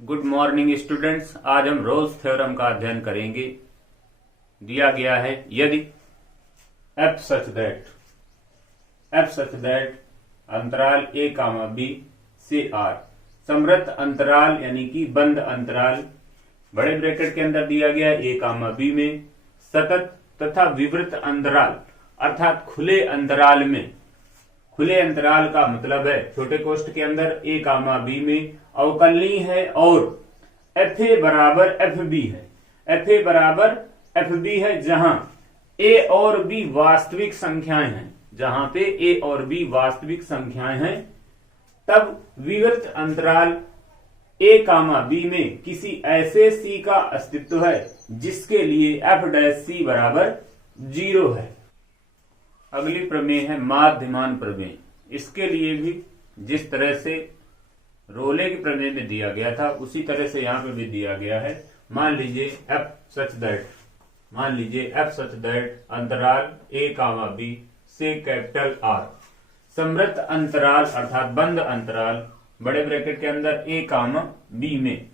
Good morning students. आज हम Rolle's theorem का अध्ययन करेंगे। दिया गया है यदि f such that अंतराल a कामा b से r समृद्ध अंतराल यानी कि बंद अंतराल बड़े ब्रैकेट के अंदर दिया गया a कामा b में सतत तथा विवृत अंतराल अर्थात खुले अंतराल में, खुले अंतराल का मतलब है छोटे कोष्ठ के अंदर a कामा b में अवकलनीय है और fa बराबर fb है। fa बराबर fb है जहां a और b वास्तविक संख्याएं हैं, जहां पे a और b वास्तविक संख्याएं हैं, तब विवृत अंतराल a कामा b में किसी ऐसे c का अस्तित्व है जिसके लिए f डैश c बराबर 0 है। अगली प्रमेय है माध्यमान प्रमेय। इसके लिए भी जिस तरह से रोले के प्रमेय में दिया गया था उसी तरह से यहां पे भी दिया गया है। मान लीजिए f such that अंतराल a कामा b से कैपिटल R समृद्ध अंतराल अर्थात बंद अंतराल बड़े ब्रैकेट के अंदर a कामा b में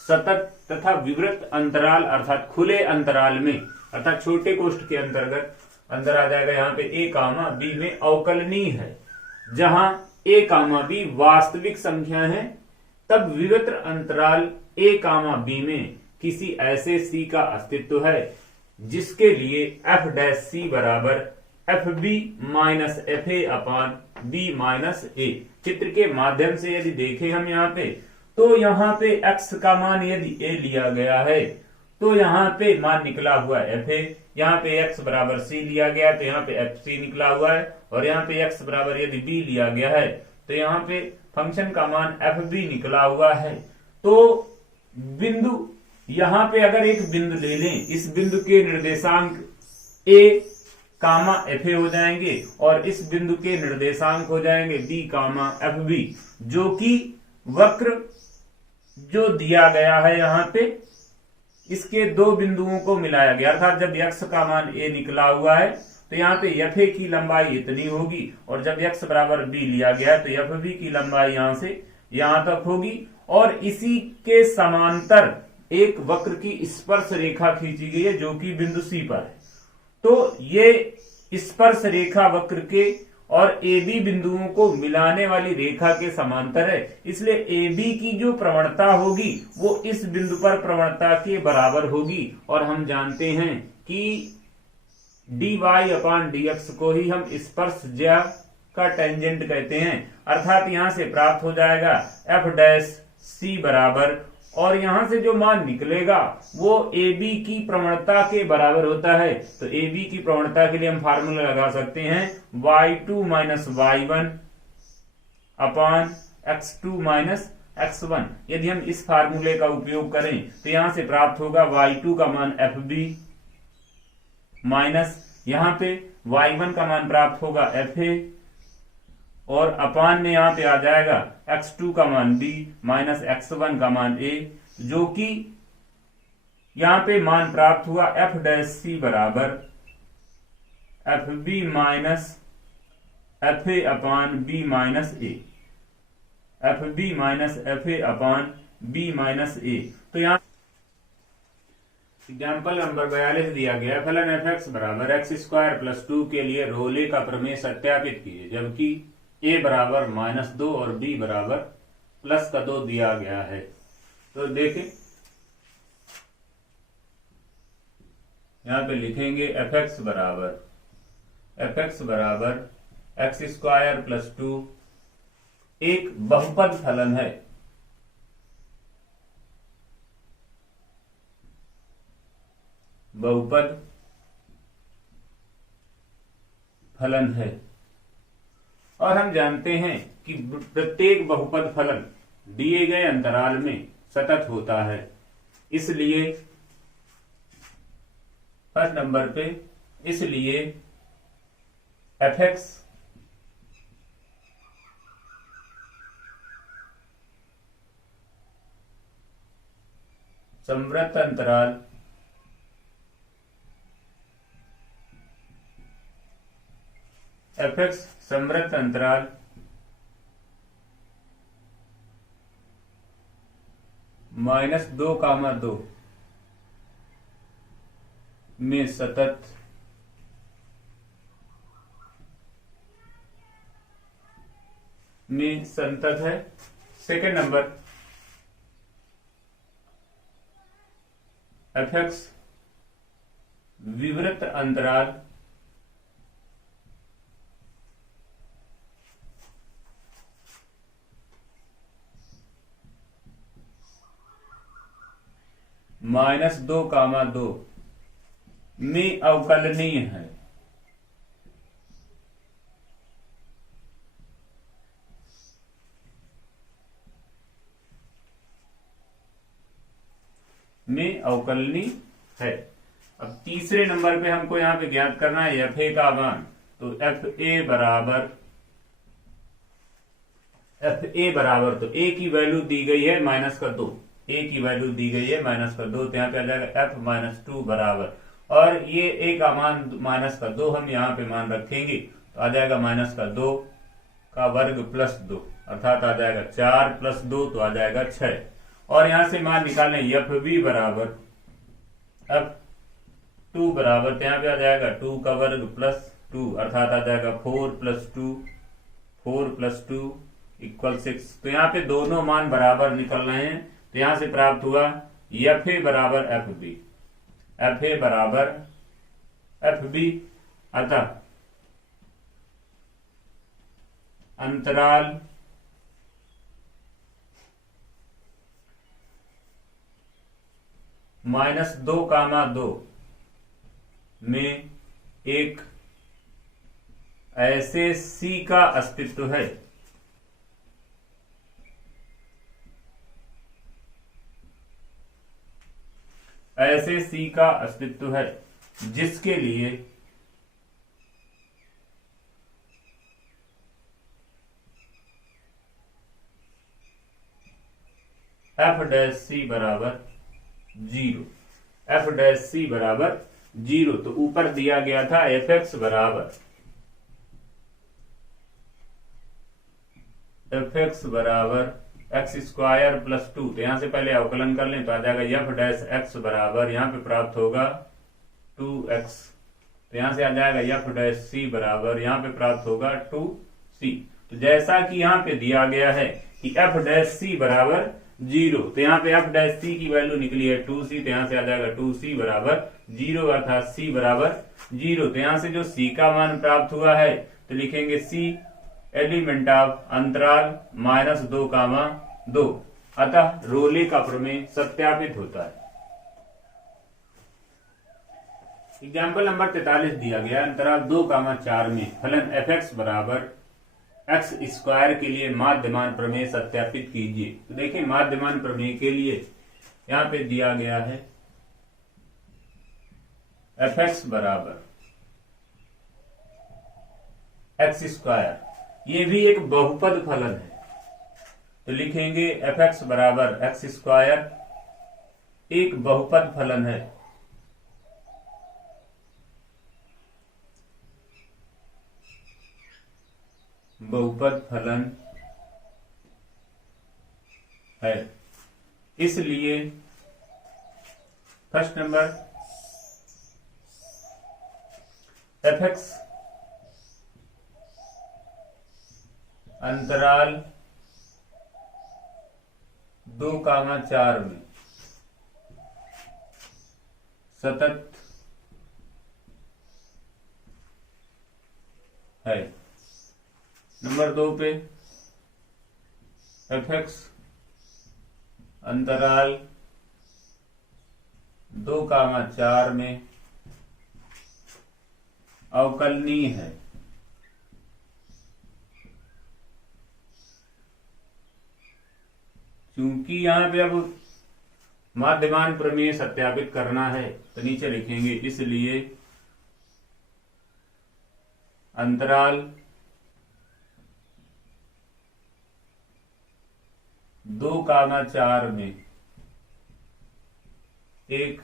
सतत तथा विवृत अंतराल अर्थात खुले अंतराल में अर्थात छोटे कोष्ठ के अंतर्गत अंदर आ जाएगा। यहाँ पे a कामा b में अवकलनीय है जहां a कामा b वास्तविक संख्या है, तब विवृत अंतराल a कामा b में किसी ऐसे c का अस्तित्व है जिसके लिए f डैश c बराबर fb minus fa upon b minus a। चित्र के माध्यम से यदि देखें हम यहाँ पे, तो यहाँ पे x का मान यदि a लिया गया है तो यहाँ पे मान निकला हुआ है fa, यहाँ पे x बराबर c लिया गया है तो यहाँ पे fc निकला हुआ है, और यहाँ पे x बराबर यदि b लिया गया है तो यहाँ पे फंक्शन का मान fb निकला हुआ है। तो बिंदु यहाँ पे अगर एक बिंदु ले लें, इस बिंदु के निर्देशांक a कामा fa हो जाएंगे और इस बिंदु के निर्देशांक हो जाएंगे b कामा fb, जो कि वक्र जो दिया गया है यहाँ पे इसके दो बिंदुओं को मिलाया गया, अर्थात जब x का मान a निकला हुआ है तो यहाँ पे fa की लंबाई इतनी होगी और जब x बराबर b लिया गया है तो fb की लंबाई यहां से यहां तक होगी, और इसी के समांतर एक वक्र की स्पर्श रेखा खींची गई है जो कि बिंदु C पर है। तो ये स्पर्श रेखा वक्र के और AB बिंदुओं को मिलाने वाली रेखा के समांतर है, इसलिए AB की जो प्रवणता होगी वो इस बिंदु पर प्रवणता के बराबर होगी। और हम जानते हैं कि dy अपान dx को ही हम स्पर्शज्या का टेंजेंट कहते हैं, अर्थात यहां से प्राप्त हो जाएगा f डैश c बराबर, और यहां से जो मान निकलेगा वो AB की प्रवणता के बराबर होता है। तो AB की प्रवणता के लिए हम फार्मूला लगा सकते हैं y2 माइनस y1 अपान x2 माइनस x1। यदि हम इस फार्मूले का उपयोग करें तो यहां से प्राप्त होगा y2 का मान fb माइनस यहां पे y1 का मान प्राप्त होगा fa, और अपान में यहां पे आ जाएगा x2 का मान b माइनस x1 का मान a, जो कि यहां पे मान प्राप्त हुआ f डैश c बराबर fb minus fa upon b minus a, fb minus fa upon b minus a। तो यहां एग्जाम्पल नंबर 42 दिया गया फलन fx बराबर x स्क्वायर प्लस 2 के लिए रोले का प्रमेय सत्यापित कीजिए, जबकि a बराबर -2 और b बराबर +2 दिया गया है। तो देखें यहां पे लिखेंगे fx बराबर x स्क्वायर प्लस 2 एक बहुपद फलन है। बहुपद फलन है, और हम जानते हैं कि प्रत्येक बहुपद फलन दिए गए अंतराल में सतत होता है। इसलिए फर्स्ट नंबर पे इसलिए fx समवृत्त अंतराल fx समवृत्त अंतराल -2, में सतत में संतत है। सेकंड नंबर f(x) विवृत अंतराल -2, में अवकलनीय है। में अवकलनीय है। अब तीसरे नंबर पे हमको यहां पे ज्ञात करना है fa का मान। तो fa बराबर तो a की वैल्यू दी गई है -2, a की वैल्यू दी गई है -2, तो यहाँ पे आ जाएगा f-2 बराबर, और ये a का मान -2 हम यहाँ पे मान रखेंगे, तो आ जाएगा -2 का वर्ग +2, अर्थात आ जाएगा 4 + 2, तो आ जाएगा 6। और यहां से मान निकालें fb बराबर f2 बराबर, तो यहाँ पे आ जाएगा 2 का वर्ग +2, अर्थात आ जाएगा 4 + 2 = 6। तो यहाँ पे दोनों मान बराबर निकल रहे हैं, तो यहां से प्राप्त हुआ fa बराबर fb, अतः अंतराल -2, में एक ऐसे C का अस्तित्व है जिसके लिए f' बराबर 0। तो ऊपर दिया गया था f(x) बराबर x² + 2, तो यहां से पहले अवकलन कर लें, तो आ जाएगा f' बराबर, यहां पे प्राप्त होगा 2x, तो यहां से आ जाएगा f' बराबर, यहां पे प्राप्त होगा 2c। तो जैसा कि यहां पे दिया गया है कि f' बराबर 0, तो यहाँ पे f' की वैल्यू निकली है 2c, तो यहाँ से आ जाएगा 2c बराबर 0, अर्थात c बराबर 0। तो यहाँ से जो c का मान प्राप्त हुआ है, तो लिखेंगे c एलिमेंट ऑफ अंतराल -2, अतः रोले का प्रमेय सत्यापित होता है। एग्जाम्पल नंबर 43 दिया गया, अंतराल 2, 4 में फलन f(x) बराबर x² के लिए माध्यमान प्रमेय सत्यापित कीजिए। तो देखिए, माध्यमान प्रमेय के लिए यहां पे दिया गया है f(x) बराबर x², ये भी एक बहुपद फलन है, तो लिखेंगे f(x) बराबर x², एक बहुपद फलन है, बहुपद फलन है। इसलिए फर्स्ट नंबर f(x) अंतराल 2, 4 में सतत है। नंबर 2 पे f(x) अंतराल 2, 4 में अवकलनीय है। क्योंकि यहां पे अब माध्यमान प्रमेय सत्यापित करना है, तो नीचे लिखेंगे इसलिए अंतराल 2, 4 में एक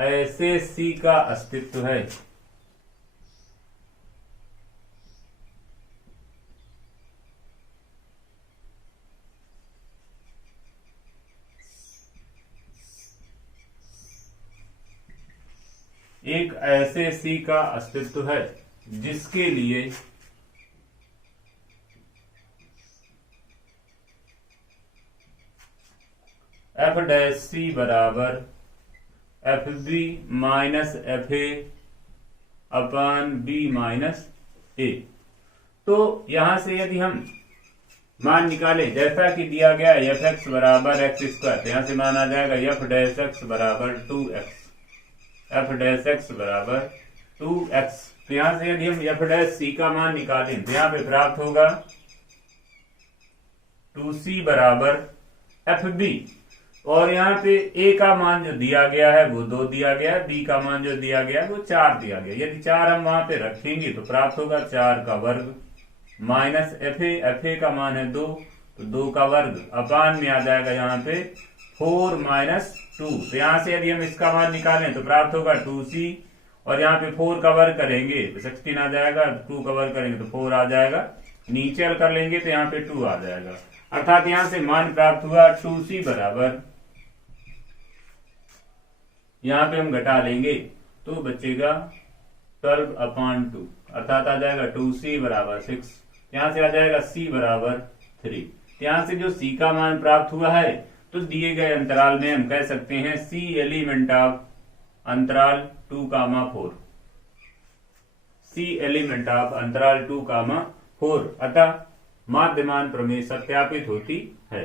ऐसे C का अस्तित्व है एक ऐसे सी का अस्तित्व है जिसके लिए एफ डैश सी बराबर F B minus F A upon B minus A. तो यहां से यदि हम मान निकालें जैसा कि दिया गया एफ एक्स बराबर एक्स स्क्वायर, तो यहां से मान आ जाएगा एफ डैश एक्स बराबर 2x, एफ डैश एक्स बराबर 2x। तो यहां से यदि हम एफ डैश सी का मान निकालें तो यहां पे प्राप्त होगा 2c बराबर एफ बी, और यहाँ पे a का मान जो दिया गया है वो 2 दिया गया है, b का मान जो दिया गया है वो 4 दिया गया। यदि 4 हम वहां पे रखेंगे तो प्राप्त होगा 4 का वर्ग माइनस एफ ए का मान है 2, तो 2 का वर्ग अपान में आ जाएगा यहाँ पे 4 माइनस 2। तो यहाँ से यदि हम इसका मान निकालें तो प्राप्त होगा 2c, और यहाँ पे 4 का वर्ग करेंगे तो 16 आ जाएगा, 2 का वर्ग करेंगे तो 4 आ जाएगा, नीचे हल कर लेंगे तो यहाँ पे 2 आ जाएगा। अर्थात यहाँ से मान प्राप्त हुआ 2c बराबर, यहाँ पे हम घटा लेंगे तो बचेगा 12/2, अर्थात आ जाएगा 2c बराबर 6। यहां से आ जाएगा c बराबर 3। यहां से जो c का मान प्राप्त हुआ है तो दिए गए अंतराल में हम कह सकते हैं c एलिमेंट ऑफ अंतराल 2,4, c एलिमेंट ऑफ अंतराल 2,4। अतः माध्यमान प्रमेय सत्यापित होती है।